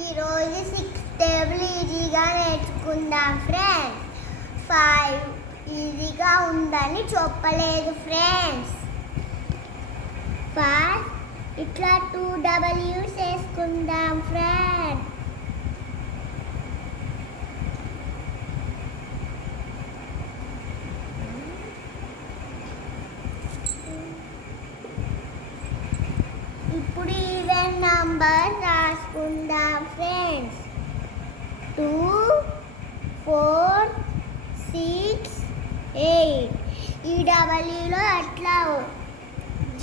ఈరోజు 6 టేబుల్ ఈజీగా నేర్చుకుందాం ఫ్రెండ్స్. 5 ఈజీగా ఉందని చెప్పలేదు ఫ్రెండ్స్. ఫస్ట్ ఇట్లా 2 W's వేసుకుందాం ఫ్రెండ్స్. ఇప్పుడు ఈవెన్ నంబర్ రాసుకుందాం ఫ్రెండ్స్. 2, 4, 6, 8. ఈ డబ్ల్యూలో అట్లా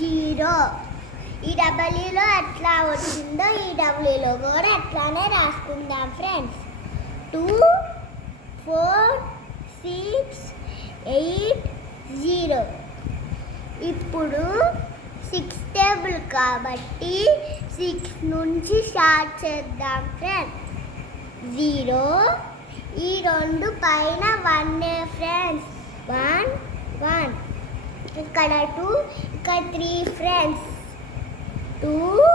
0. ఈ డబ్ల్యూలో అట్లా వచ్చిందో ఈ డబ్ల్యూలో కూడా అట్లానే రాసుకుందాం ఫ్రెండ్స్. 2, 4, 6, 8, 0. ఇప్పుడు 6 టేబుల్ కాబట్టి 6 నుంచి స్టార్ట్ చేద్దాం ఫ్రెండ్స్. 0. ఈ 2 పైన 1 ఫ్రెండ్స్. 1, 1. ఇక్కడ 2, ఇక్కడ 3 ఫ్రెండ్స్. 2,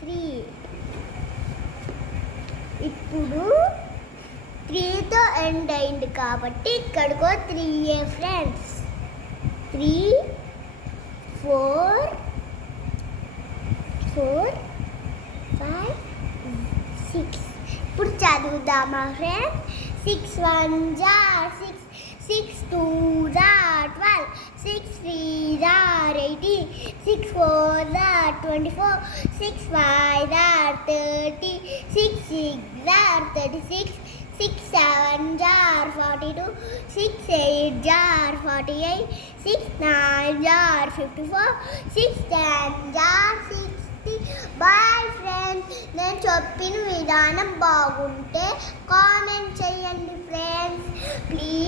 3. ఇప్పుడు 3తో ఎండ్ అయింది కాబట్టి ఇక్కడికో 3 ఫ్రెండ్స్. 3, 4, 5, 6. ఇప్పుడు చదువుదామా ఫ్రెండ్స్. 6 1 6, 6 2 12, 6 3 18, 6 4 24, 6 5 30, 6 6 36, 6 7 42, 6 8 48, 6 9 54, 6 10 60. Bye friends. నేను చెప్పిన విధానం బాగుంటే కామెంట్ చేయండి ఫ్రెండ్స్ ప్లీజ్.